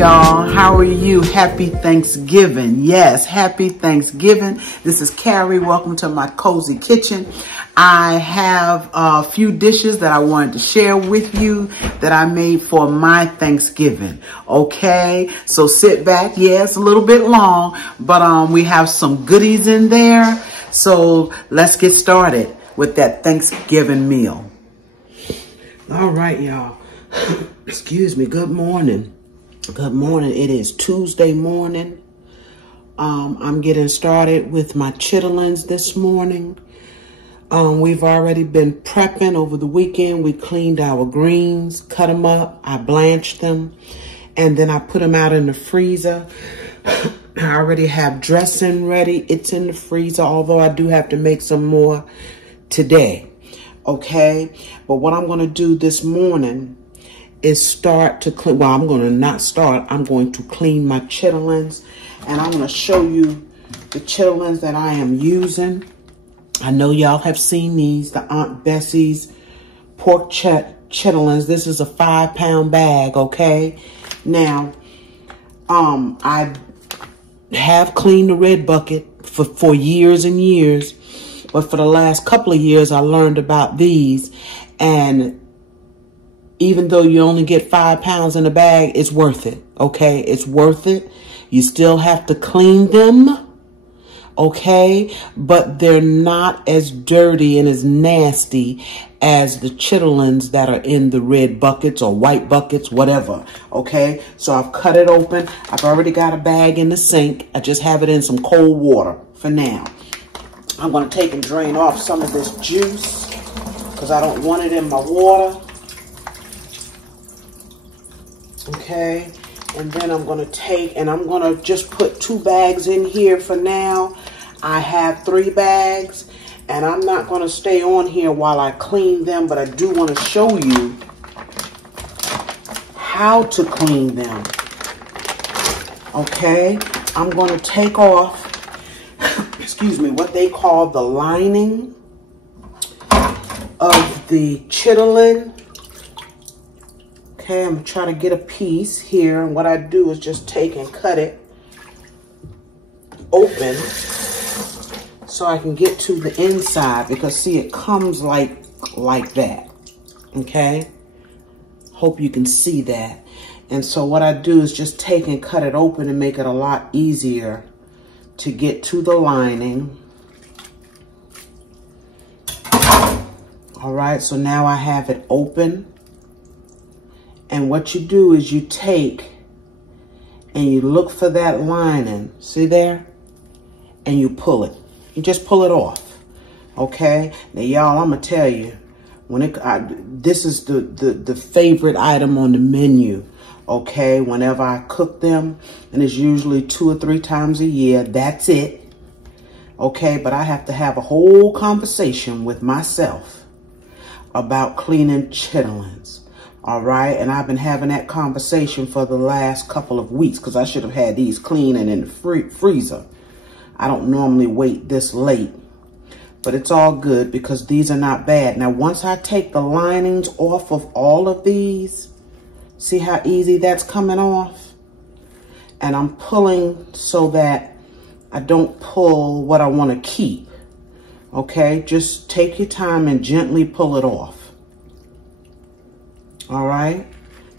y'all. How are you? Happy Thanksgiving. Yes, happy Thanksgiving. This is Carrie. Welcome to my cozy kitchen. I have a few dishes that I wanted to share with you that I made for my Thanksgiving. Okay, so sit back. Yeah, it's a little bit long, but we have some goodies in there. So let's get started with that Thanksgiving meal. All right, y'all. Excuse me. Good morning. Good morning. It is Tuesday morning. I'm getting started with my chitterlings this morning. We've already been prepping over the weekend. We cleaned our greens, cut them up. I blanched them, and then I put them out in the freezer. I already have dressing ready. It's in the freezer, although I do have to make some more today. Okay, but what I'm going to do this morning is start to clean. Well, I'm going to not start. I'm going to clean my chitterlings, and I'm going to show you the chitterlings that I am using. I know y'all have seen these, the Aunt Bessie's pork chitterlings. This is a 5-pound bag, okay? Now, I have cleaned the red bucket for years and years, but for the last couple of years, I learned about these, and even though you only get 5 pounds in a bag, it's worth it, okay? It's worth it. You still have to clean them. Okay, but they're not as dirty and as nasty as the chitterlings that are in the red buckets or white buckets, whatever. Okay, so I've cut it open. I've already got a bag in the sink. I just have it in some cold water for now. I'm going to take and drain off some of this juice because I don't want it in my water. Okay, and then I'm going to take and I'm going to just put 2 bags in here for now. I have 3 bags, and I'm not going to stay on here while I clean them, but I do want to show you how to clean them. Okay, I'm going to take off, excuse me, what they call the lining of the chitterling. Okay, I'm going to try to get a piece here, and what I do is just take and cut it open so I can get to the inside, because see, it comes like that. Okay, hope you can see that. And so what I do is just take and cut it open and make it a lot easier to get to the lining. All right, so now I have it open, and what you do is you take and you look for that lining, see there, and you pull it. You just pull it off, okay? Now, y'all, I'm gonna tell you, this is the favorite item on the menu, okay? Whenever I cook them, and it's usually 2 or 3 times a year. That's it, okay? But I have to have a whole conversation with myself about cleaning chitterlings, all right? And I've been having that conversation for the last couple of weeks because I should have had these clean and in the freezer. I don't normally wait this late, but it's all good because these are not bad. Now, once I take the linings off of all of these, see how easy that's coming off? And I'm pulling so that I don't pull what I want to keep, okay? Just take your time and gently pull it off, all right?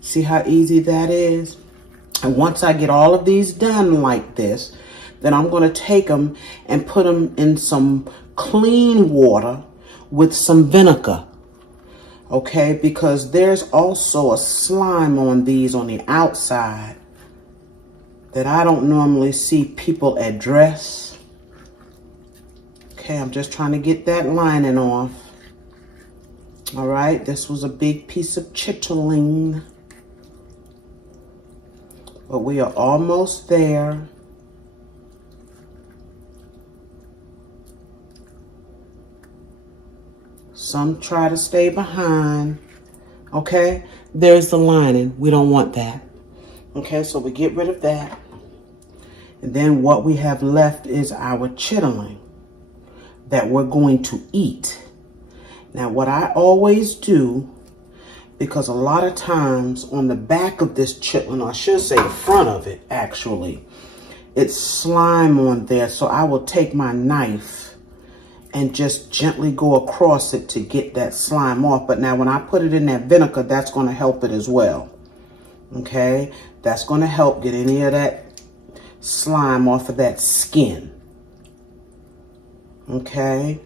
See how easy that is? And once I get all of these done like this, then I'm going to take them and put them in some clean water with some vinegar, okay? Because there's also a slime on these on the outside that I don't normally see people address. Okay, I'm just trying to get that lining off. All right, this was a big piece of chitterling, but we are almost there. Some try to stay behind, okay? There's the lining. We don't want that. Okay, so we get rid of that. And then what we have left is our chitterling that we're going to eat. Now, what I always do because a lot of times on the back of this chitlin, or I should say the front of it actually, it's slime on there. So I will take my knife and just gently go across it to get that slime off. But now when I put it in that vinegar, that's going to help it as well. Okay, that's going to help get any of that slime off of that skin. Okay,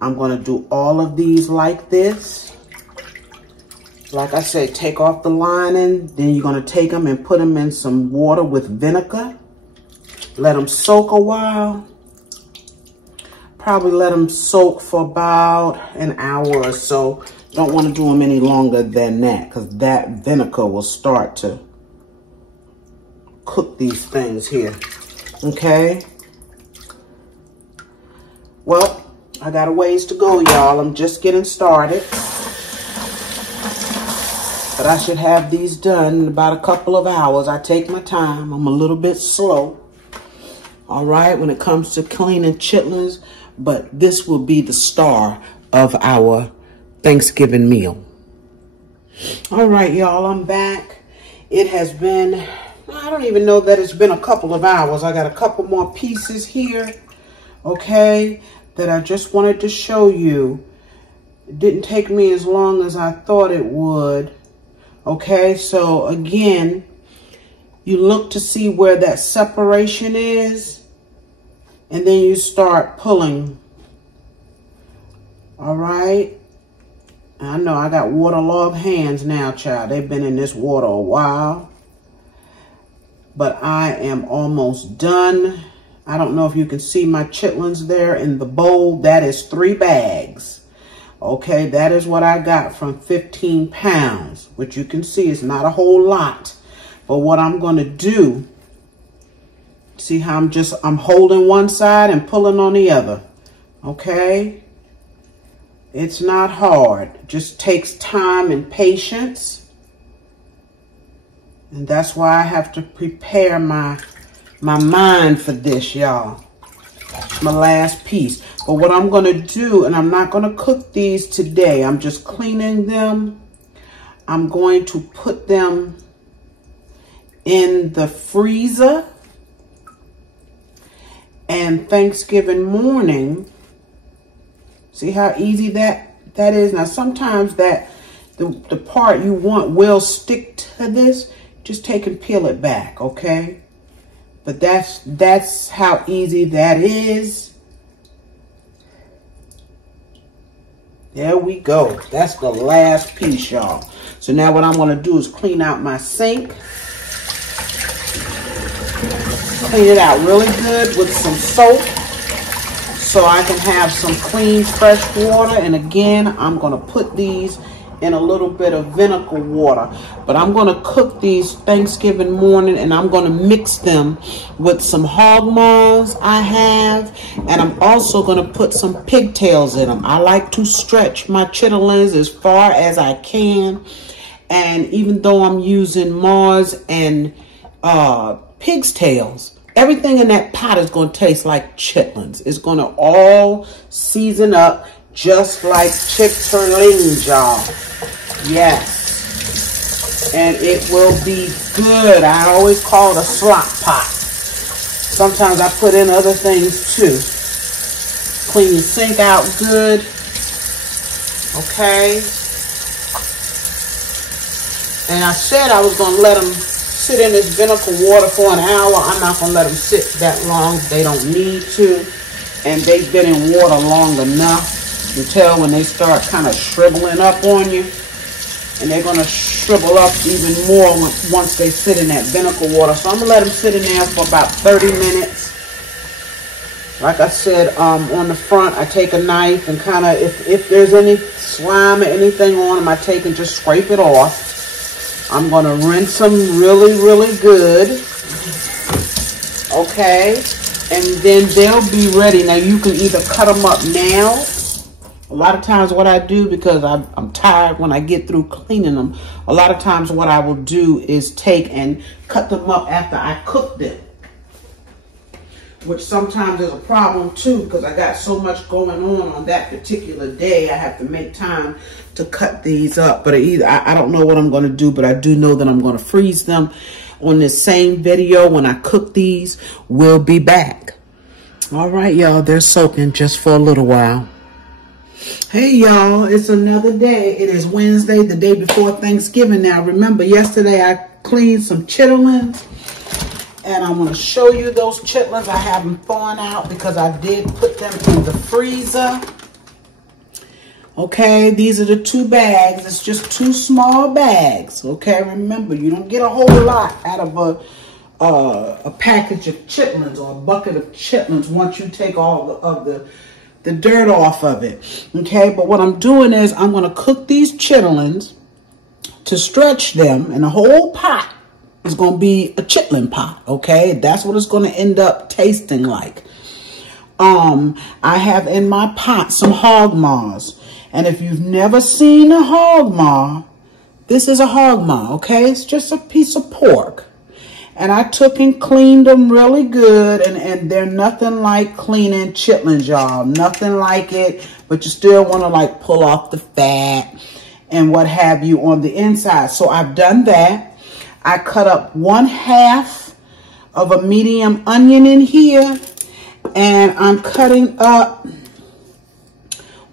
I'm going to do all of these like this. Like I said, take off the lining, then you're going to take them and put them in some water with vinegar. Let them soak a while. Probably let them soak for about an hour or so. Don't want to do them any longer than that, because that vinegar will start to cook these things here. Okay? Well, I got a ways to go, y'all. I'm just getting started. But I should have these done in about a couple of hours. I take my time. I'm a little bit slow. All right, when it comes to cleaning chitlins. But this will be the star of our Thanksgiving meal. All right, y'all, I'm back. It has been, I don't even know that it's been a couple of hours. I got a couple more pieces here, okay, that I just wanted to show you. It didn't take me as long as I thought it would. Okay, so again, you look to see where that separation is, and then you start pulling. All right. I know I got waterlogged hands now, child. They've been in this water a while. But I am almost done. I don't know if you can see my chitlins there in the bowl. That is 3 bags. Okay, that is what I got from 15 pounds, which you can see is not a whole lot. But what I'm going to do, see how I'm holding one side and pulling on the other. Okay, it's not hard. It just takes time and patience. And that's why I have to prepare my mind for this, y'all. My last piece. But what I'm going to do, and I'm not going to cook these today, I'm just cleaning them. I'm going to put them in the freezer, and Thanksgiving morning, see how easy that is. Now sometimes that the part you want will stick to this. Just take and peel it back, okay? But that's how easy that is. There we go. That's the last piece, y'all. So now what I'm going to do is clean out my sink. Clean it out really good with some soap so I can have some clean, fresh water. And again, I'm going to put these in a little bit of vinegar water. But I'm going to cook these Thanksgiving morning, and I'm going to mix them with some hog maws I have. And I'm also going to put some pigtails in them. I like to stretch my chitterlings as far as I can. And even though I'm using maws and pig's tails, everything in that pot is going to taste like chitlins. It's going to all season up just like chitterlings, y'all. Yes. And it will be good. I always call it a slop pot. Sometimes I put in other things too. Clean your sink out good. Okay. And I said I was going to let them sit in this vinegar water for an hour. I'm not going to let them sit that long. They don't need to. And they've been in water long enough. You tell when they start kind of shriveling up on you. And they're going to shrivel up even more once they sit in that vinegar water. So I'm going to let them sit in there for about 30 minutes. Like I said, on the front, I take a knife and kind of, if there's any slime or anything on them, I take and just scrape it off. I'm going to rinse them really, really good. Okay. And then they'll be ready. Now, you can either cut them up now. A lot of times what I do, because I'm tired when I get through cleaning them, a lot of times what I will do is take and cut them up after I cook them. which sometimes is a problem too, because I got so much going on that particular day. I have to make time to cut these up. But I don't know what I'm going to do, but I do know that I'm going to freeze them on this same video when I cook these. We'll be back. All right, y'all, they're soaking just for a little while. Hey, y'all, it's another day. It is Wednesday, the day before Thanksgiving. Now, remember, yesterday I cleaned some chitterlings, and I'm going to show you those chitlins. I have them thawing out because I did put them in the freezer. Okay, these are the 2 bags. It's just 2 small bags. Okay, remember, you don't get a whole lot out of a package of chitlins or a bucket of chitlins once you take all of the dirt off of it. Okay, but what I'm doing is I'm going to cook these chitterlings to stretch them, and the whole pot is going to be a chitlin pot. Okay, that's what it's going to end up tasting like. I have in my pot some hog maws. And if you've never seen a hog maw, this is a hog maw, okay? It's just a piece of pork. And I took and cleaned them really good, and they're nothing like cleaning chitlins, y'all. Nothing like it, but you still want to like pull off the fat and what have you on the inside. So I've done that. I cut up 1/2 of a medium onion in here, and I'm cutting up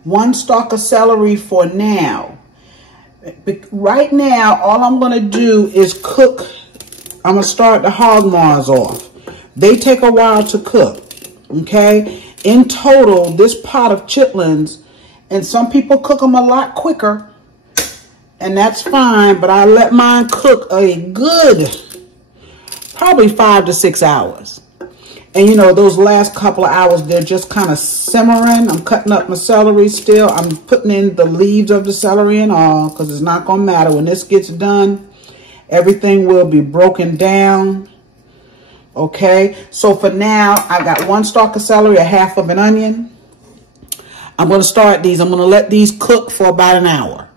1 stalk of celery for now. Right now, all I'm going to do is cook. I'm going to start the hog maws off. They take a while to cook, okay? In total, this pot of chitlins, and some people cook them a lot quicker, and that's fine, but I let mine cook a good, probably 5 to 6 hours. And, you know, those last couple of hours, they're just kind of simmering. I'm cutting up my celery still. I'm putting in the leaves of the celery and all, because it's not going to matter. When this gets done, everything will be broken down. Okay? So for now, I got 1 stalk of celery, 1/2 of an onion. I'm going to start these. I'm going to let these cook for about an hour.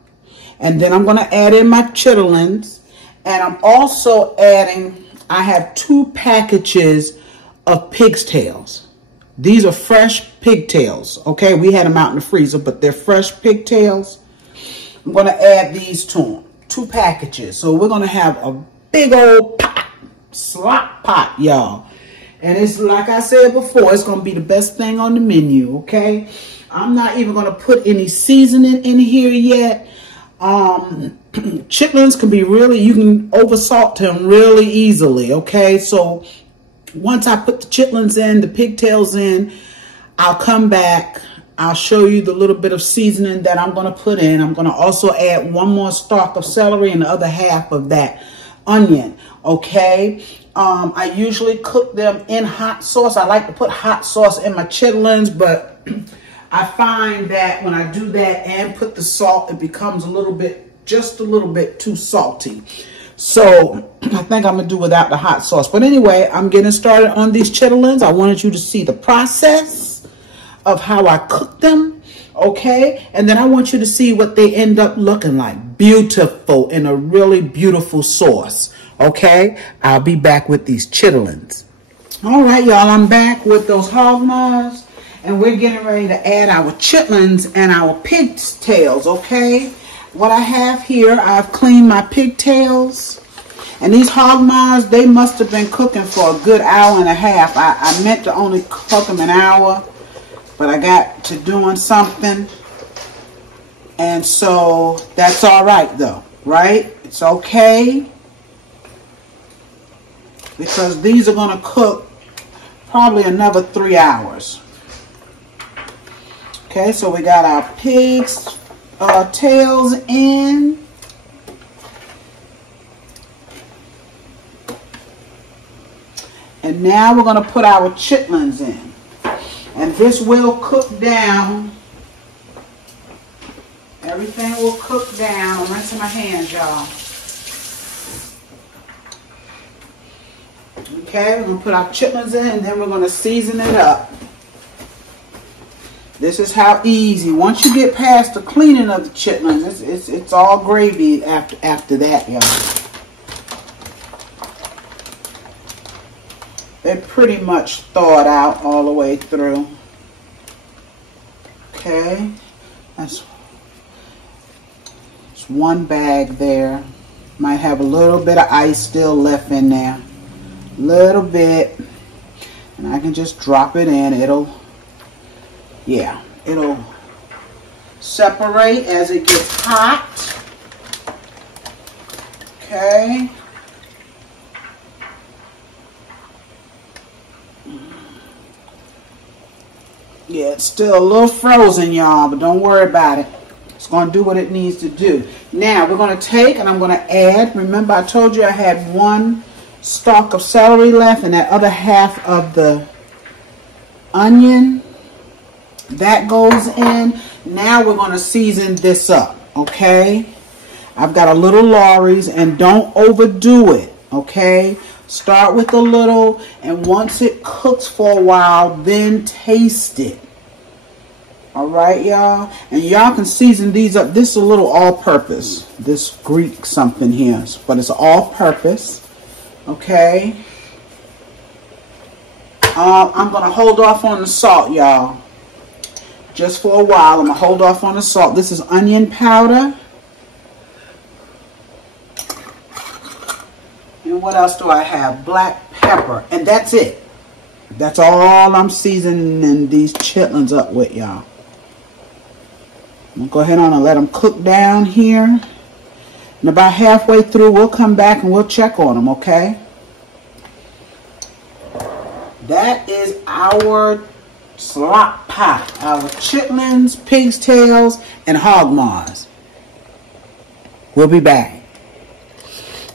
And then I'm going to add in my chitterlings. And I'm also adding, I have 2 packages of pig's tails. These are fresh pigtails. Okay, we had them out in the freezer, but they're fresh pigtails. I'm going to add these to them. 2 packages. So we're going to have a big old pot, slop pot, y'all. And it's like I said before, it's going to be the best thing on the menu. Okay, I'm not even going to put any seasoning in here yet. Chitlins can be really, you can over salt them really easily. Okay, so once I put the chitlins in, the pigtails in, I'll come back. I'll show you the little bit of seasoning that I'm going to put in. I'm going to also add 1 more stalk of celery and the other 1/2 of that onion. Okay. I usually cook them in hot sauce. I like to put hot sauce in my chitlins, but I find that when I do that and put the salt, it becomes a little bit, just a little bit too salty. So I think I'm going to do without the hot sauce. But anyway, I'm getting started on these chitterlings. I wanted you to see the process of how I cook them, okay? And then I want you to see what they end up looking like. Beautiful, in a really beautiful sauce, okay? I'll be back with these chitterlings. All right, y'all, I'm back with those hog maws, and we're getting ready to add our chitlins and our pigtails, okay? What I have here, I've cleaned my pigtails, and these hog maws, they must have been cooking for a good 1.5 hours. I meant to only cook them an hour, but I got to doing something, and so that's all right though, right? It's okay, because these are going to cook probably another 3 hours. Okay, so we got our pigs tails in. And now we're going to put our chitlins in. And this will cook down. Everything will cook down. I'm rinsing my hands, y'all. Okay, we're going to put our chitlins in, and then we're going to season it up. This is how easy. Once you get past the cleaning of the chitlins, it's all gravy after that, y'all. They're pretty much thawed out all the way through. Okay, that's one bag there. Might have a little bit of ice still left in there. Little bit. And I can just drop it in. It'll separate as it gets hot. Okay. Yeah, it's still a little frozen, y'all, but don't worry about it. It's going to do what it needs to do. Now, we're going to take and I'm going to add. Remember, I told you I had one stalk of celery left and that other half of the onion. That goes in. Now we're going to season this up, okay? I've got a little Lawry's, and don't overdo it, okay? Start with a little, and once it cooks for a while, then taste it. All right, y'all? And y'all can season these up. This is a little all-purpose. This Greek something here, but it's all-purpose, okay? I'm going to hold off on the salt, y'all. Just for a while, I'm going to hold off on the salt. This is onion powder. And what else do I have? Black pepper. And that's it. That's all I'm seasoning these chitlins up with, y'all. I'm going to go ahead on and let them cook down here. And about halfway through, we'll come back and we'll check on them, okay? That is our slop pot. Our chitlins, pig's tails, and hog maws. We'll be back.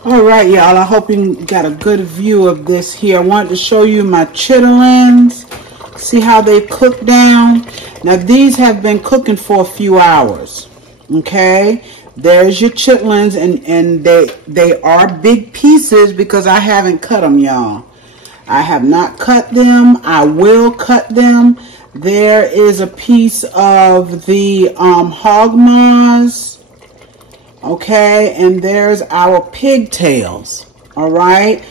All right, y'all. I hope you got a good view of this here. I wanted to show you my chitterlings. See how they cook down. Now, these have been cooking for a few hours. Okay. There's your chitlins, and they are big pieces because I haven't cut them, y'all. I have not cut them. I will cut them. There is a piece of the hog maws. Okay, and there's our pigtails. All right.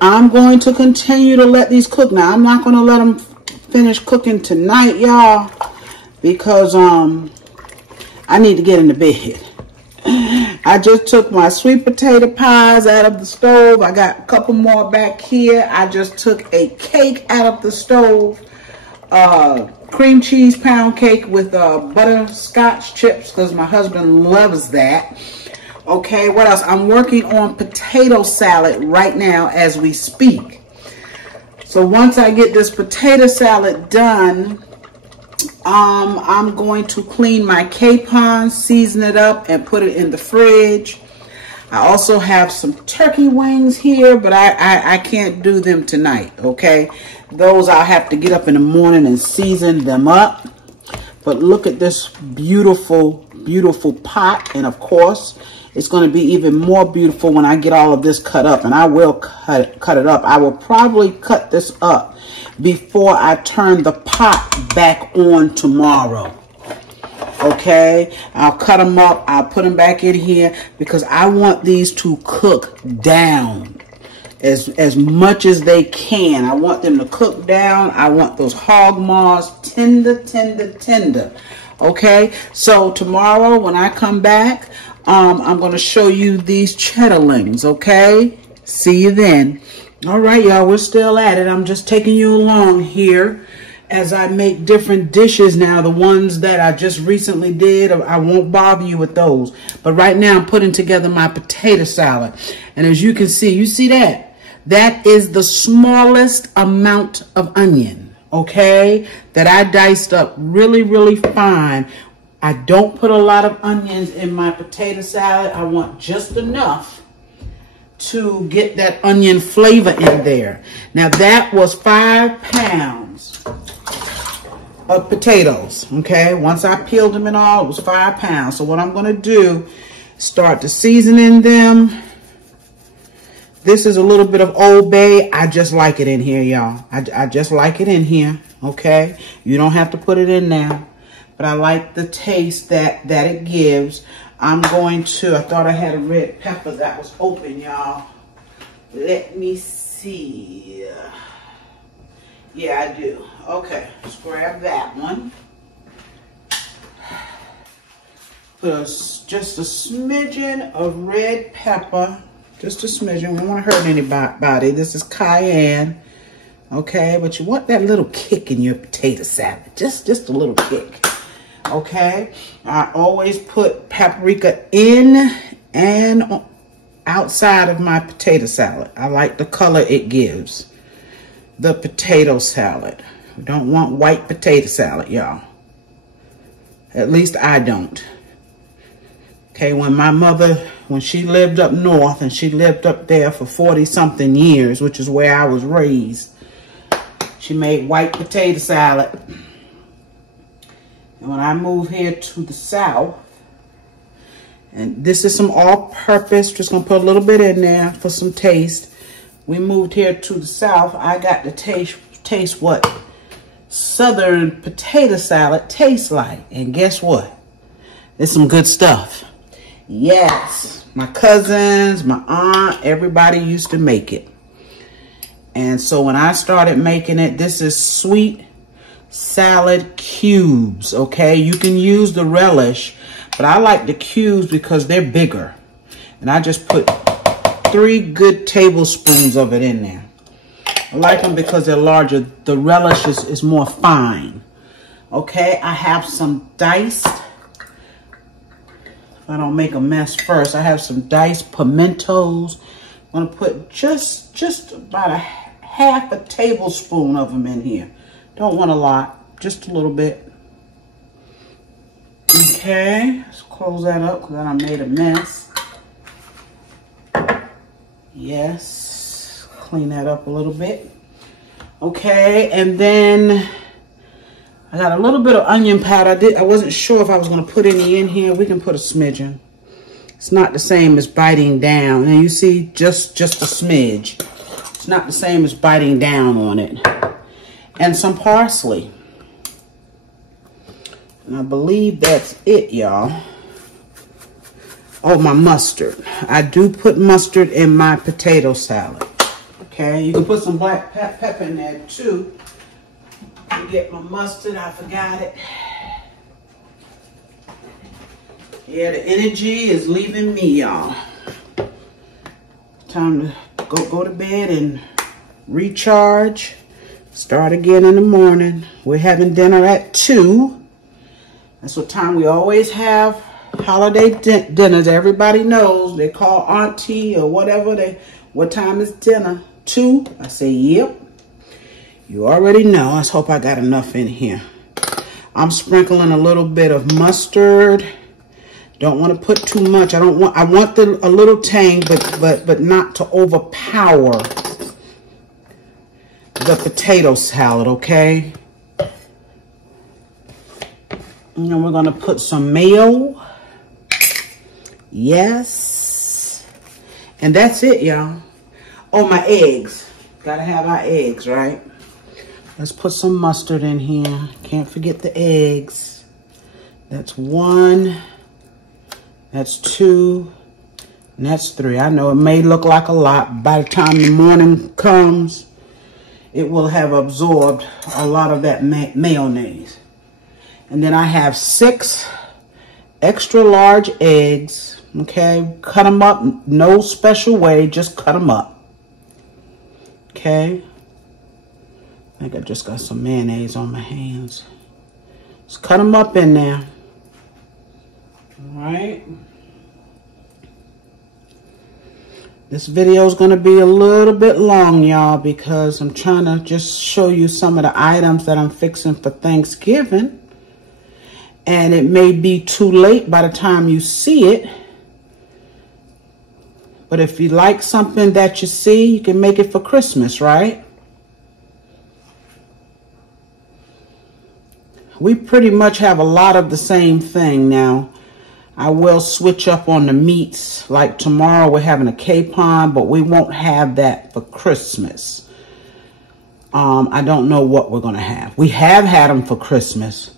I'm going to continue to let these cook. Now, I'm not going to let them finish cooking tonight, y'all, because I need to get into bed. I just took my sweet potato pies out of the stove. I got a couple more back here. I just took a cake out of the stove. Cream cheese pound cake with butterscotch chips because my husband loves that. Okay, what else? I'm working on potato salad right now as we speak. So once I get this potato salad done, I'm going to clean my capon, season it up, and put it in the fridge. I also have some turkey wings here, but I can't do them tonight, okay? Those I'll have to get up in the morning and season them up. But look at this beautiful, beautiful pot. And of course, it's going to be even more beautiful when I get all of this cut up. And I will cut it up. I will probably cut this up before I turn the pot back on tomorrow. Okay, I'll cut them up. I'll put them back in here because I want these to cook down as much as they can. I want them to cook down. I want those hog maws tender, tender, tender. Okay, so tomorrow when I come back, I'm going to show you these chitterlings. Okay, see you then. All right, y'all, we're still at it. I'm just taking you along here as I make different dishes now. The ones that I just recently did, I won't bother you with those. But right now I'm putting together my potato salad. And as you can see, you see that? That is the smallest amount of onion, okay, that I diced up really, really fine. I don't put a lot of onions in my potato salad. I want just enough to get that onion flavor in there. Now that was 5 pounds of potatoes, okay? Once I peeled them and all, it was 5 pounds. So what I'm going to do, start to seasoning them. This is a little bit of Old Bay. I just like it in here, y'all. I just like it in here, okay? You don't have to put it in now, but I like the taste that it gives. I'm going to, I thought I had a red pepper that was open, y'all. Let me see. Yeah, I do. Okay, let's grab that one. Put just a smidgen of red pepper. Just a smidgen. We don't want to hurt anybody. This is cayenne. Okay, but you want that little kick in your potato salad. Just a little kick. Okay, I always put paprika in and outside of my potato salad. I like the color it gives the potato salad. We don't want white potato salad, y'all. At least I don't. Okay, when my mother, when she lived up north, and she lived up there for 40-something years, which is where I was raised, she made white potato salad. And when I moved here to the south, and this is some all-purpose, just gonna put a little bit in there for some taste. We moved here to the south, I got to taste what southern potato salad tastes like. And guess what? It's some good stuff. Yes, my cousins, my aunt, everybody used to make it. And so when I started making it, this is sweet salad cubes, okay? You can use the relish, but I like the cubes because they're bigger. And I just put 3 good tablespoons of it in there. I like them because they're larger. The relish is more fine. Okay, I have some diced, if I don't make a mess first, I have some diced pimentos. I'm gonna put just about a half a tablespoon of them in here. Don't want a lot, just a little bit. Okay, let's close that up because I done made a mess. Yes, clean that up a little bit. Okay, and then I got a little bit of onion powder. I wasn't sure if I was going to put any in here. We can put a smidgen. It's not the same as biting down. And you see, just a smidge. It's not the same as biting down on it. And some parsley. And I believe that's it, y'all. Oh, my mustard. I do put mustard in my potato salad. Okay, you can put some black pepper in there too. To get my mustard, I forgot it. Yeah, the energy is leaving me, y'all. Time to go to bed and recharge. Start again in the morning. We're having dinner at 2. That's what time we always have holiday dinners. Everybody knows. They call auntie or whatever. What time is dinner? 2? I say, yep. You already know. Let's hope I got enough in here. I'm sprinkling a little bit of mustard. Don't want to put too much. I want a little tang, but not to overpower the potato salad, okay? And then we're going to put some mayo. Yes. And that's it, y'all. Oh, my eggs. Gotta have our eggs, right? Let's put some mustard in here. Can't forget the eggs. That's 1. That's 2. And that's 3. I know it may look like a lot. By the time the morning comes, it will have absorbed a lot of that mayonnaise. And then I have 6 extra large eggs. Okay, cut them up. No special way, just cut them up. Okay. I think I just got some mayonnaise on my hands. Let's cut them up in there. All right. This video is going to be a little bit long, y'all, because I'm trying to just show you some of the items that I'm fixing for Thanksgiving. And it may be too late by the time you see it. But if you like something that you see, you can make it for Christmas, right? We pretty much have a lot of the same thing now. I will switch up on the meats. Like tomorrow we're having a capon, but we won't have that for Christmas. I don't know what we're going to have. We have had them for Christmas,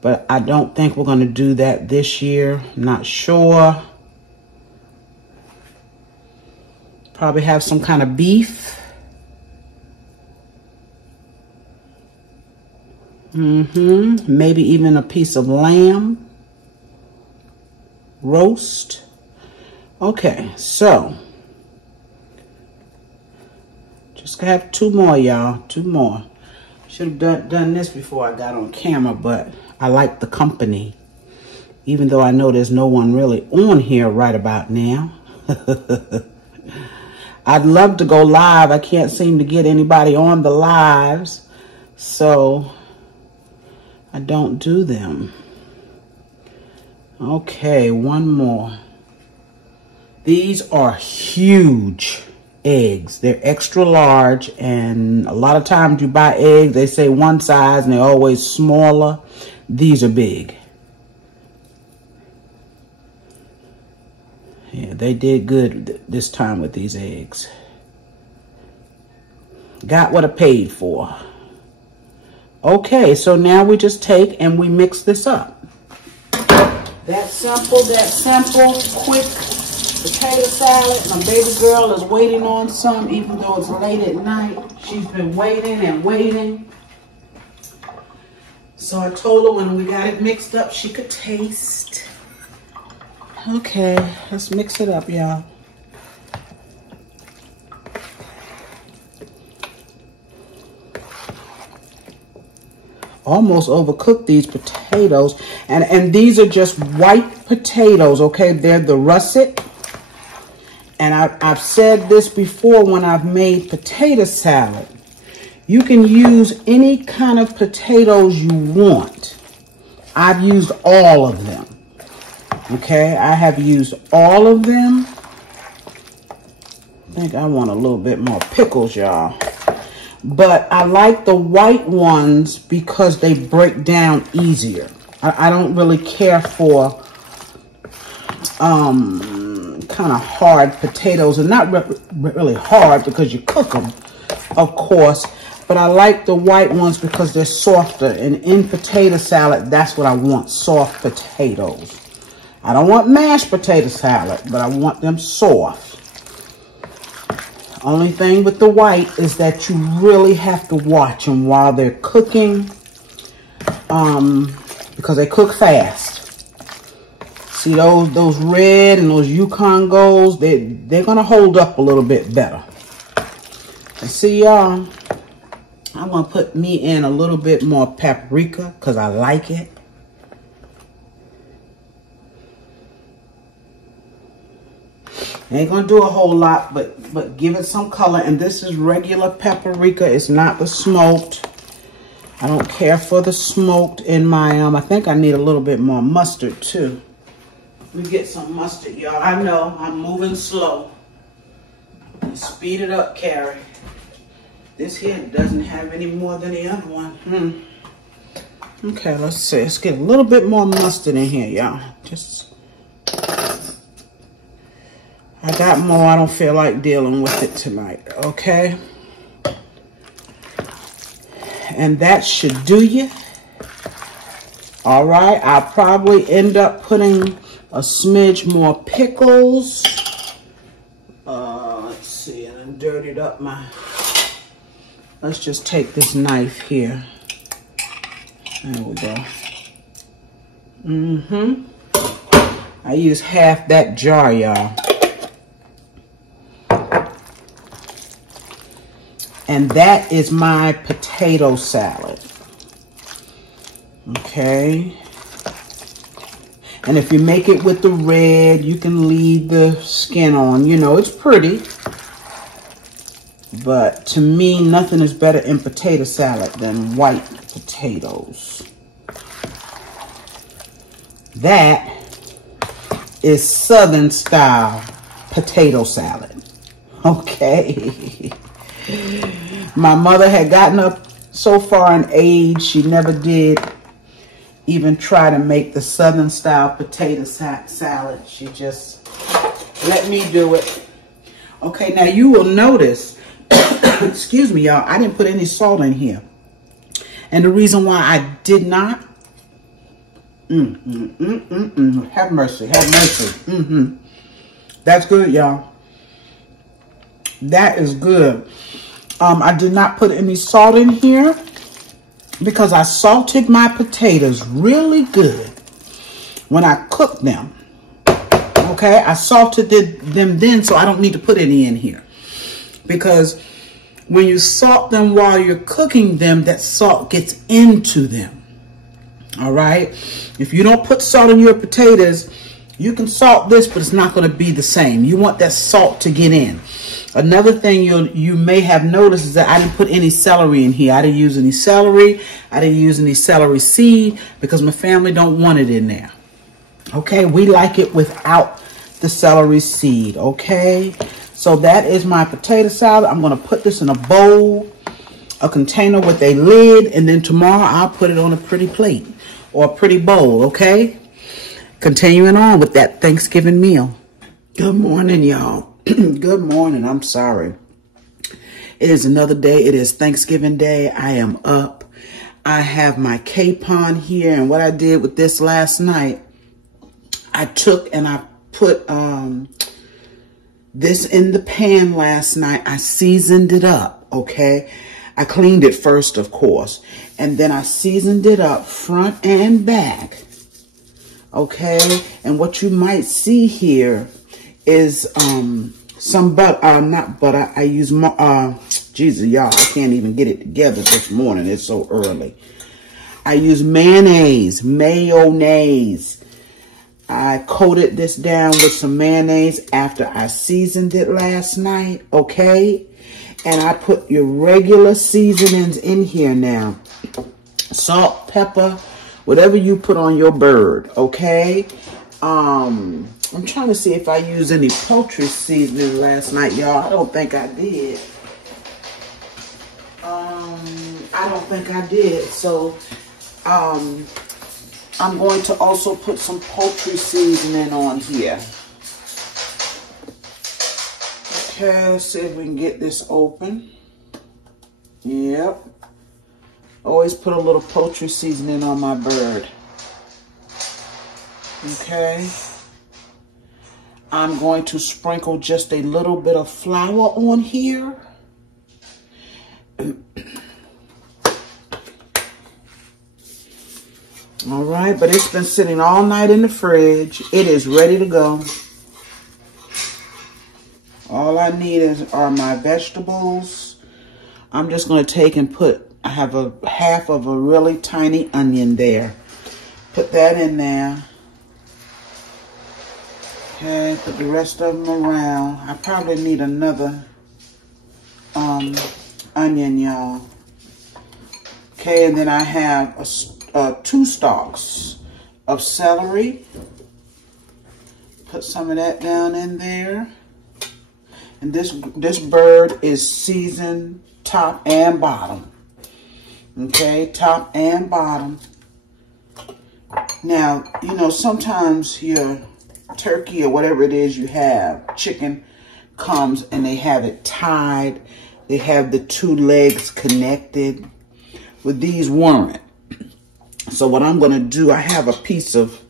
but I don't think we're going to do that this year. Not sure. Probably have some kind of beef. Maybe even a piece of lamb roast. Okay, so just gonna have 2 more, y'all. 2 more. Should have done this before I got on camera, but I like the company, even though I know there's no one really on here right about now. I'd love to go live. I can't seem to get anybody on the lives, so I don't do them. Okay, 1 more. These are huge eggs. They're extra large, and a lot of times you buy eggs, they say one size and they're always smaller. These are big. Yeah, they did good this time with these eggs. Got what I paid for. Okay, so now we just take and we mix this up. That's simple, quick potato salad. My baby girl is waiting on some, even though it's late at night. She's been waiting and waiting. So I told her when we got it mixed up, she could taste. Okay, let's mix it up, y'all. Almost overcooked these potatoes, and these are just white potatoes, okay? They're the russet, and I've said this before when I've made potato salad. You can use any kind of potatoes you want. I've used all of them, okay? I have used all of them. I think I want a little bit more pickles, y'all. But I like the white ones because they break down easier. I don't really care for kind of hard potatoes, and not really hard because you cook them, of course. But I like the white ones because they're softer. And in potato salad, that's what I want, soft potatoes. I don't want mashed potato salad, but I want them soft. Only thing with the white is that you really have to watch them while they're cooking, because they cook fast. See those red and those Yukon Golds, they're gonna hold up a little bit better. And see, y'all, I'm gonna put me in a little bit more paprika because I like it. Ain't gonna do a whole lot, but give it some color. And this is regular paprika. It's not the smoked. I don't care for the smoked in my I think I need a little bit more mustard too. Let me get some mustard, y'all. I know I'm moving slow. Speed it up, Carrie. This here doesn't have any more than the other one. Okay, let's see. Let's get a little bit more mustard in here, y'all. I got more. I don't feel like dealing with it tonight, okay? And that should do you. All right, I'll probably end up putting a smidge more pickles. Let's see, and I dirtied up my... Let's just take this knife here. There we go. I use half that jar, y'all. And that is my potato salad. Okay. And if you make it with the red, you can leave the skin on. You know, it's pretty. But to me, nothing is better in potato salad than white potatoes. That is Southern style potato salad. Okay. My mother had gotten up so far in age, she never did even try to make the Southern style potato salad. She just let me do it. Okay, now you will notice, excuse me, y'all, I didn't put any salt in here. And the reason why I did not, have mercy, have mercy. That's good, y'all. That is good. I did not put any salt in here. because I salted my potatoes really good when I cooked them. Okay, I salted them then, so I don't need to put any in here. Because when you salt them while you're cooking them, that salt gets into them. All right, if you don't put salt in your potatoes, you can salt this, but it's not going to be the same. You want that salt to get in. Another thing you may have noticed is that I didn't put any celery in here. I didn't use any celery. I didn't use any celery seed because my family don't want it in there. Okay, we like it without the celery seed. Okay, so that is my potato salad. I'm going to put this in a bowl, a container with a lid, and then tomorrow I'll put it on a pretty plate or a pretty bowl. Okay, continuing on with that Thanksgiving meal. Good morning, y'all. Good morning. I'm sorry. It is another day. It is Thanksgiving Day. I am up. I have my Capon here, and what I did with this last night, I took and I put this in the pan last night. I seasoned it up, okay? I cleaned it first, of course, and then I seasoned it up front and back, okay? And what you might see here is some butter, not butter. I use Jesus, y'all, I can't even get it together this morning. It's so early. I use mayonnaise. I coated this down with some mayonnaise after I seasoned it last night, okay? And I put your regular seasonings in here now. Salt, pepper, whatever you put on your bird, okay? I'm trying to see if I used any poultry seasoning last night, y'all. I don't think I did. I don't think I did. So, I'm going to also put some poultry seasoning on here. Okay, let's see if we can get this open. Yep. Always put a little poultry seasoning on my bird. Okay. I'm going to sprinkle just a little bit of flour on here. All right, but it's been sitting all night in the fridge. It is ready to go. All I need are my vegetables. I'm just going to take and I have a half of a really tiny onion there. Put that in there. Okay, put the rest of them around. I probably need another onion, y'all. Okay, and then I have 2 stalks of celery. Put some of that down in there. And this bird is seasoned top and bottom. Okay, top and bottom. Now, you know, sometimes your turkey or whatever it is you have, chicken, comes and they have it tied. They have the 2 legs connected. With these weren't. So what I'm going to do, I have a piece of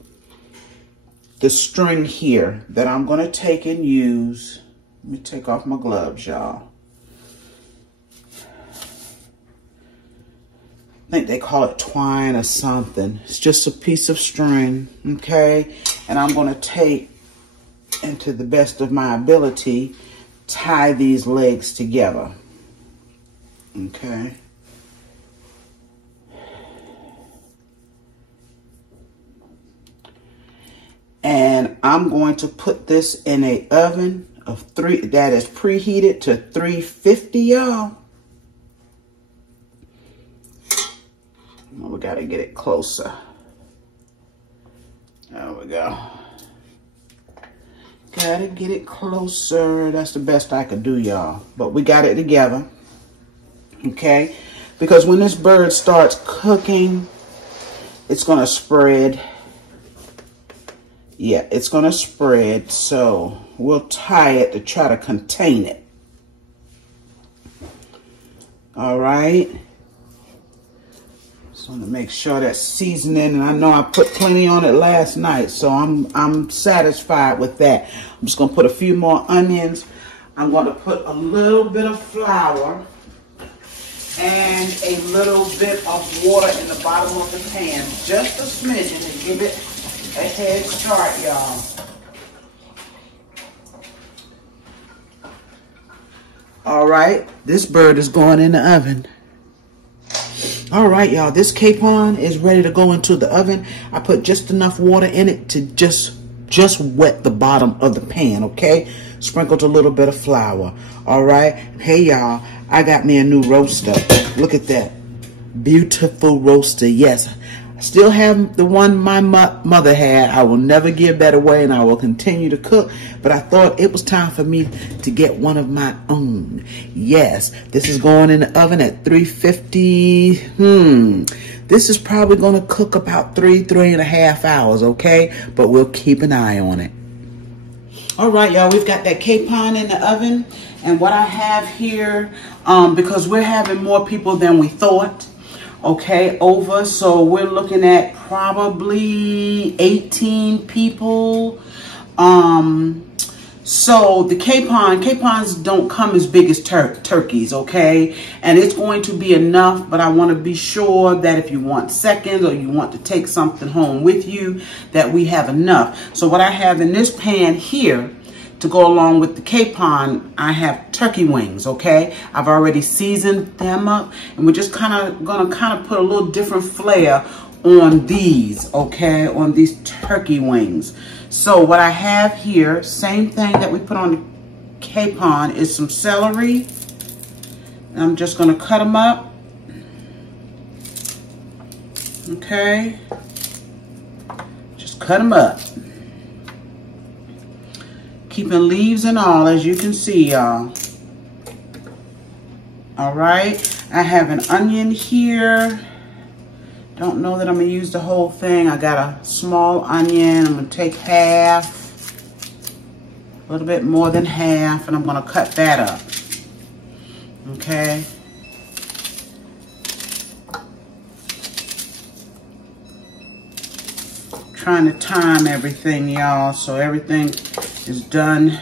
the string here that I'm going to take and use. Let me take off my gloves, y'all. I think they call it twine or something. It's just a piece of string, okay? And I'm going to take, and to the best of my ability, tie these legs together, okay? And I'm going to put this in an oven of 3 that is preheated to 350, y'all. Oh, we gotta get it closer. There we go. Gotta get it closer. That's the best I could do, y'all. But we got it together. Okay? Because when this bird starts cooking, it's gonna spread. Yeah, it's going to spread, so we'll tie it to try to contain it. All right. Just want to make sure that's seasoning, and I know I put plenty on it last night, so I'm satisfied with that. I'm just going to put a few more onions. I'm going to put a little bit of flour and a little bit of water in the bottom of the pan, just a smidgen, to give it a head start, y'all. All right, this bird is going in the oven. All right, y'all, this capon is ready to go into the oven. I put just enough water in it to just wet the bottom of the pan, okay? Sprinkled a little bit of flour. All right, hey y'all, I got me a new roaster. Look at that beautiful roaster. Yes, I still have the one my mother had. I will never give that away, and I will continue to cook, but I thought it was time for me to get one of my own. Yes, this is going in the oven at 350. This is probably going to cook about 3.5 hours, okay? But we'll keep an eye on it. All right, y'all, we've got that capon in the oven. And what I have here, because we're having more people than we thought, okay, over. So we're looking at probably 18 people. So the capons don't come as big as turkeys, okay? And it's going to be enough, but I want to be sure that if you want seconds or you want to take something home with you, that we have enough. So what I have in this pan here to go along with the capon, I have turkey wings, okay? I've already seasoned them up, and we're just gonna put a little different flair on these, okay? On these turkey wings. So what I have here, same thing that we put on the capon, is some celery. And I'm just gonna cut them up, okay? Just cut them up. Keeping leaves and all, as you can see, y'all. All right, I have an onion here. Don't know that I'm gonna use the whole thing. I got a small onion. I'm gonna take half, a little bit more than half, and I'm gonna cut that up, okay? Trying to time everything, y'all, so everything is done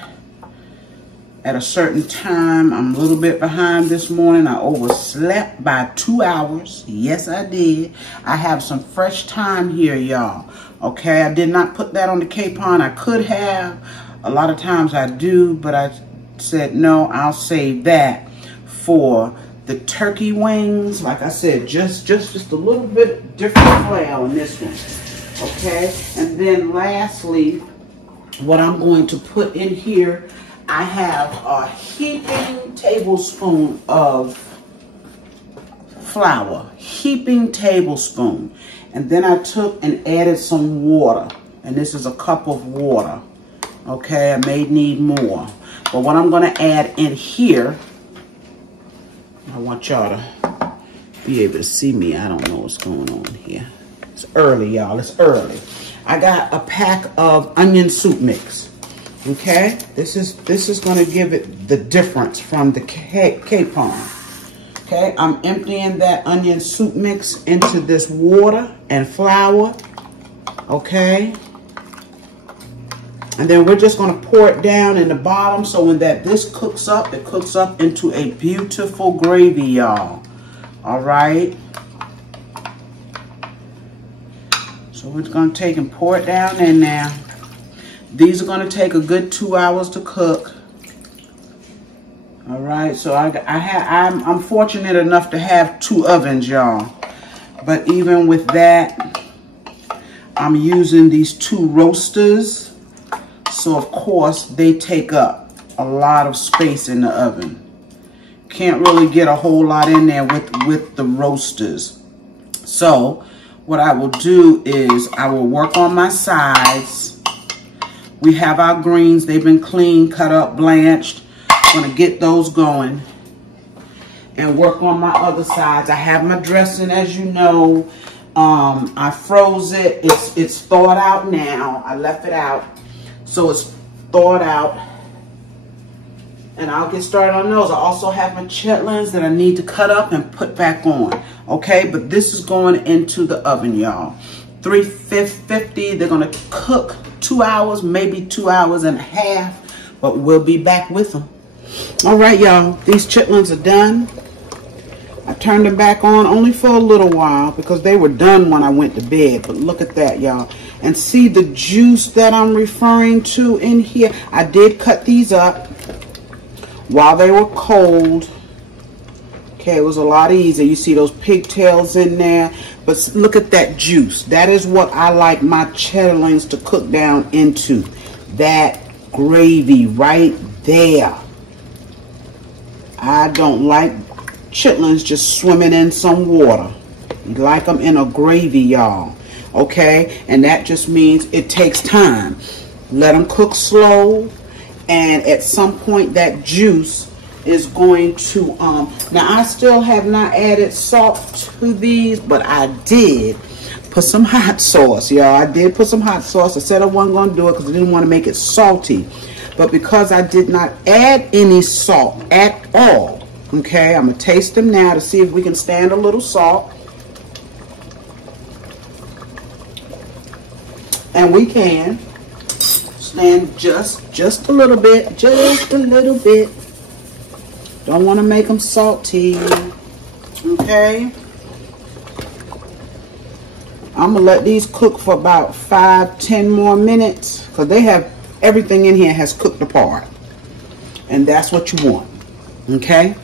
at a certain time. I'm a little bit behind this morning. I overslept by 2 hours. Yes, I did. I have some fresh thyme here, y'all. Okay, I did not put that on the capon. I could have. A lot of times I do, but I said, no, I'll save that for the turkey wings. Like I said, just a little bit different flair on this one. Okay, and then lastly, what I'm going to put in here, I have a heaping tablespoon of flour, heaping tablespoon. And then I took and added some water, and this is a cup of water. Okay, I may need more. But what I'm gonna add in here, I want y'all to be able to see me. I don't know what's going on here. It's early, y'all, it's early. I got a pack of onion soup mix. Okay, this is going to give it the difference from the capon. Okay, I'm emptying that onion soup mix into this water and flour. Okay, and then we're just going to pour it down in the bottom, so when this cooks up, it cooks up into a beautiful gravy, y'all. All right. So we're going to take and pour it down in now. These are going to take a good 2 hours to cook. All right, so I'm fortunate enough to have 2 ovens, y'all. But even with that, I'm using these 2 roasters. So of course, they take up a lot of space in the oven. Can't really get a whole lot in there with the roasters. So what I will do is I will work on my sides. We have our greens. They've been cleaned, cut up, blanched. I'm going to get those going and work on my other sides. I have my dressing, as you know. I froze it. It's thawed out now. I left it out. So it's thawed out. And I'll get started on those. I also have my chitlins that I need to cut up and put back on. Okay, but this is going into the oven, y'all. 350. They're going to cook 2 hours, maybe 2 hours and a half, but we'll be back with them. All right, y'all, these chitlins are done. I turned them back on only for a little while because they were done when I went to bed. But look at that, y'all. And see the juice that I'm referring to in here. I did cut these up while they were cold. Okay, it was a lot easier. You see those pigtails in there. But look at that juice. That is what I like my chitterlings to cook down into. That gravy right there. I don't like chitlins just swimming in some water. You like them in a gravy, y'all. Okay? And that just means it takes time. Let them cook slow. And at some point that juice is going to, now I still have not added salt to these, but I did put some hot sauce, y'all. I did put some hot sauce. I said I wasn't going to do it because I didn't want to make it salty. But because I did not add any salt at all, okay, I'm going to taste them now to see if we can stand a little salt. And we can stand just a little bit, just a little bit. Don't want to make them salty, okay? I'm going to let these cook for about 5-10 more minutes because they have, everything in here has cooked apart. And that's what you want, okay?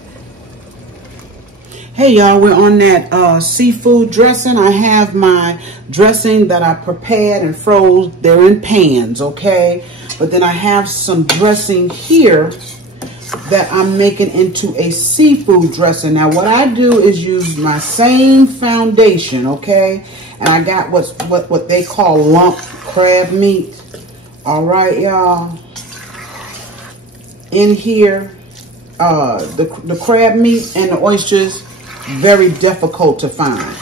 Hey, y'all, we're on that seafood dressing. I have my dressing that I prepared and froze. They're in pans, okay? But then I have some dressing here that I'm making into a seafood dressing. Now what I do is use my same foundation, okay? And I got what they call lump crab meat. All right, y'all. In here, the crab meat and the oysters, very difficult to find.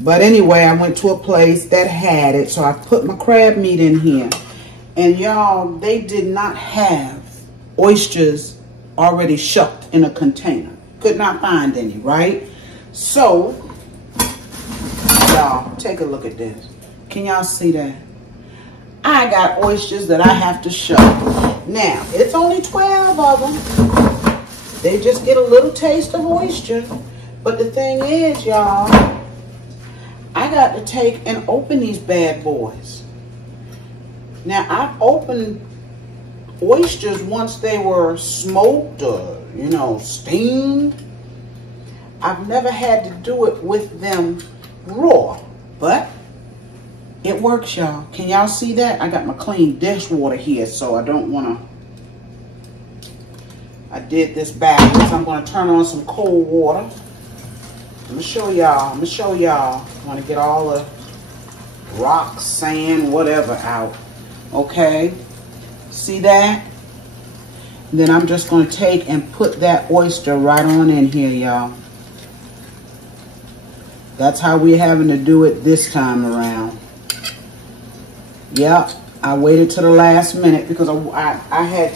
But anyway, I went to a place that had it, so I put my crab meat in here. And y'all, they did not have oysters already shucked in a container. Could not find any, right? So, y'all, take a look at this. Can y'all see that? I got oysters that I have to shuck. Now, it's only 12 of them. They just get a little taste of oyster. But the thing is, y'all, I got to take and open these bad boys. Now, I've opened oysters once they were smoked or, you know, steamed. I've never had to do it with them raw, but it works, y'all. Can y'all see that? I got my clean dishwater here, so I don't want to. I did this backwards. I'm going to turn on some cold water. I'm going to show y'all. I want to get all the rocks, sand, whatever out. Okay? See that? And then I'm just going to take and put that oyster right on in here, y'all. That's how we're having to do it this time around. Yep, I waited to the last minute because I had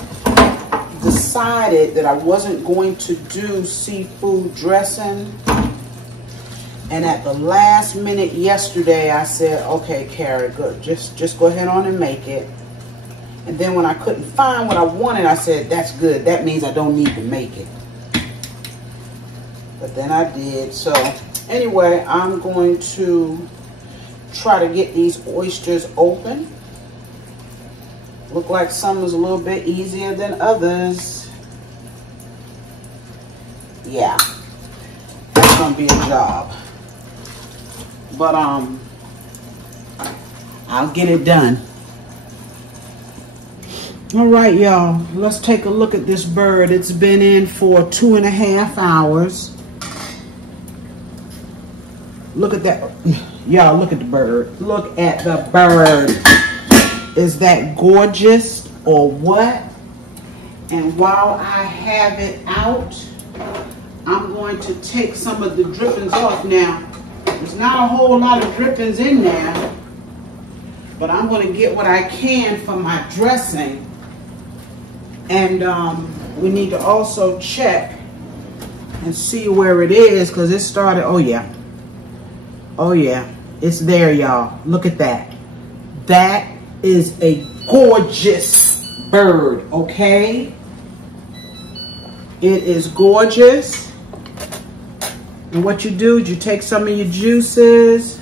decided that I wasn't going to do seafood dressing. And at the last minute yesterday, I said, okay, Carrie, good. Just go ahead on and make it. And then when I couldn't find what I wanted, I said, that's good. That means I don't need to make it. But then I did. So anyway, I'm going to try to get these oysters open. Look like some is a little bit easier than others. Yeah, that's gonna be a job. But I'll get it done. All right, y'all, let's take a look at this bird. It's been in for 2.5 hours. Look at that. Y'all, look at the bird. Look at the bird. Is that gorgeous or what? And while I have it out, I'm going to take some of the drippings off. Now, there's not a whole lot of drippings in there, but I'm going to get what I can for my dressing. And we need to also check and see where it is, because it started, oh yeah, it's there, y'all. Look at that. That is a gorgeous bird, okay? It is gorgeous. And what you do is you take some of your juices.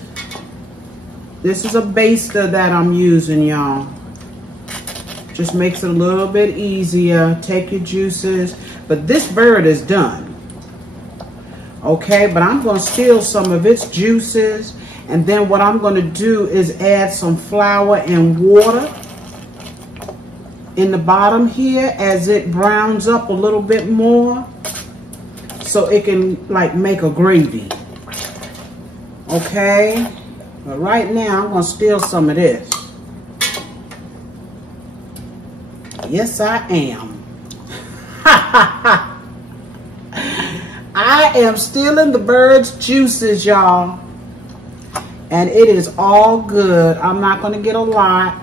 This is a baster that I'm using, y'all. Just makes it a little bit easier. Take your juices. But this bird is done. Okay, but I'm going to steal some of its juices. And then what I'm going to do is add some flour and water in the bottom here as it browns up a little bit more. So it can like make a gravy. Okay. But right now I'm going to steal some of this. Yes, I am. I am stealing the bird's juices, y'all. And it is all good. I'm not going to get a lot.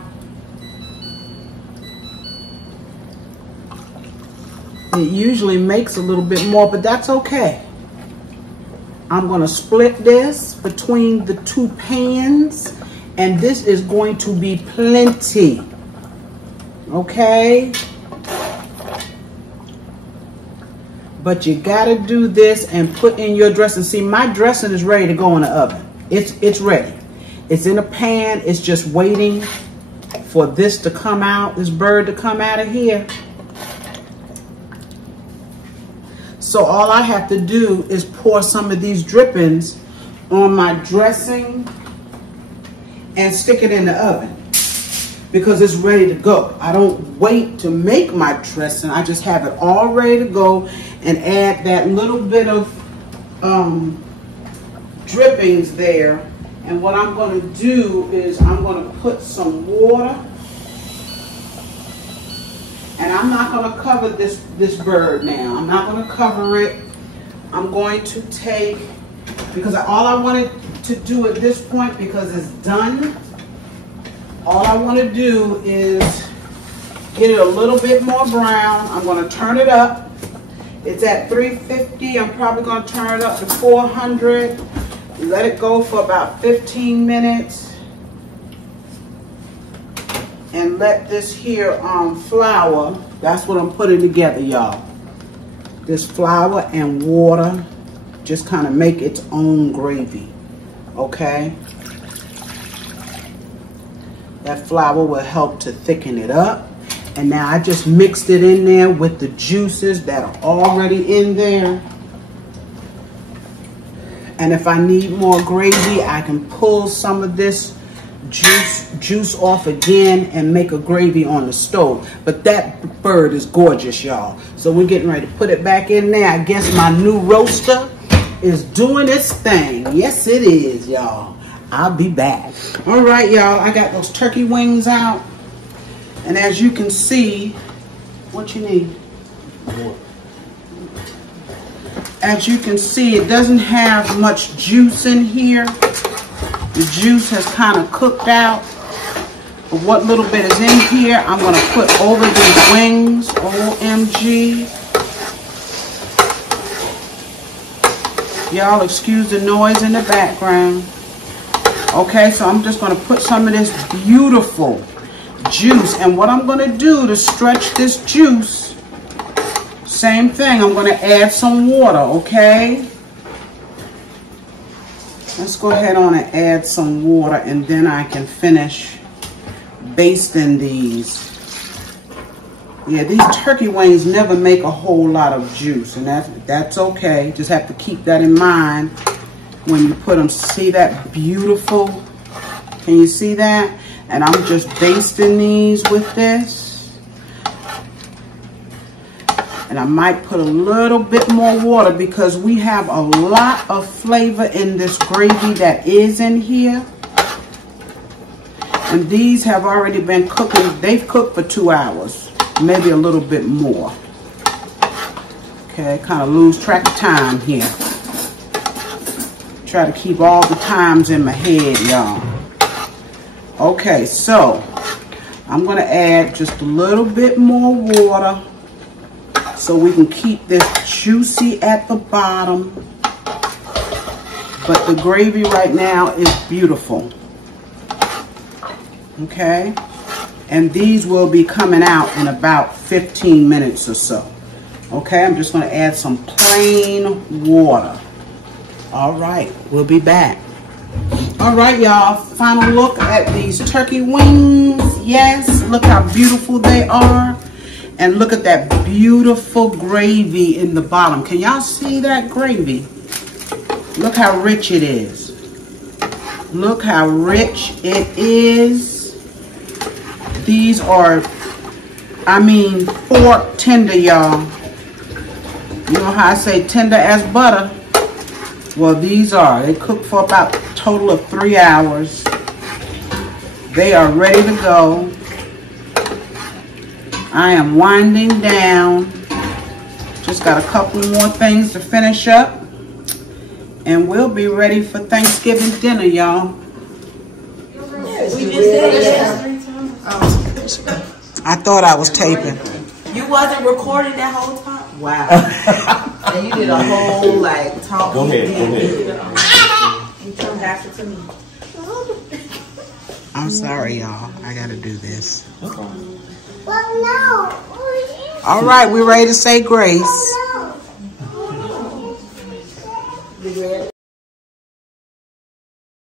It usually makes a little bit more, but that's okay. I'm going to split this between the two pans, and this is going to be plenty. Okay? But you got to do this and put in your dressing. See, my dressing is ready to go in the oven. It's ready. It's in a pan. It's just waiting for this to come out, this bird to come out of here. So all I have to do is pour some of these drippings on my dressing and stick it in the oven because it's ready to go. I don't wait to make my dressing. I just have it all ready to go and add that little bit of drippings there. And what I'm going to do is I'm going to put some water. And I'm not going to cover this bird now. I'm not going to cover it. I'm going to take, because all I wanted to do at this point, because it's done, all I want to do is get it a little bit more brown. I'm going to turn it up. It's at 350. I'm probably going to turn it up to 400. Let it go for about 15 minutes. And let this here flour, that's what I'm putting together, y'all. This flour and water just kind of make its own gravy, okay? That flour will help to thicken it up. And now I just mixed it in there with the juices that are already in there. And if I need more gravy, I can pull some of this juice off again and make a gravy on the stove. But that bird is gorgeous, y'all. So we're getting ready to put it back in there. I guess my new roaster is doing its thing. Yes, it is, y'all. I'll be back. All right, y'all. I got those turkey wings out. And as you can see, what you need? As you can see, it doesn't have much juice in here. The juice has kind of cooked out. But what little bit is in here, I'm going to put over these wings. OMG. Y'all excuse the noise in the background. Okay, so I'm just going to put some of this beautiful juice. And what I'm going to do to stretch this juice, same thing, I'm going to add some water, okay? Let's go ahead on and add some water, and then I can finish basting these. Yeah, these turkey wings never make a whole lot of juice, and that's okay. Just have to keep that in mind when you put them. See that beautiful? Can you see that? And I'm just basting these with this. And I might put a little bit more water because we have a lot of flavor in this gravy that is in here. And these have already been cooking. They've cooked for 2 hours, maybe a little bit more. Okay, kind of lose track of time here. Try to keep all the times in my head, y'all. Okay, so I'm going to add just a little bit more water so we can keep this juicy at the bottom. But the gravy right now is beautiful. Okay? And these will be coming out in about 15 minutes or so. Okay, I'm just going to add some plain water. All right, we'll be back. All right, y'all, final look at these turkey wings. Yes, look how beautiful they are. And look at that beautiful gravy in the bottom. Can y'all see that gravy? Look how rich it is. Look how rich it is. These are, I mean, fork tender, y'all. You know how I say tender as butter? Well, these are. They cook for about a total of 3 hours. They are ready to go. I am winding down. Just got a couple more things to finish up. And we'll be ready for Thanksgiving dinner, y'all. Yes, we just did it. I thought I was taping. You wasn't recording that whole time? Wow. And you did a whole, like, talk. Go ahead. You come back to me. I'm sorry, y'all. I gotta do this. Okay. All right, we ready to say grace.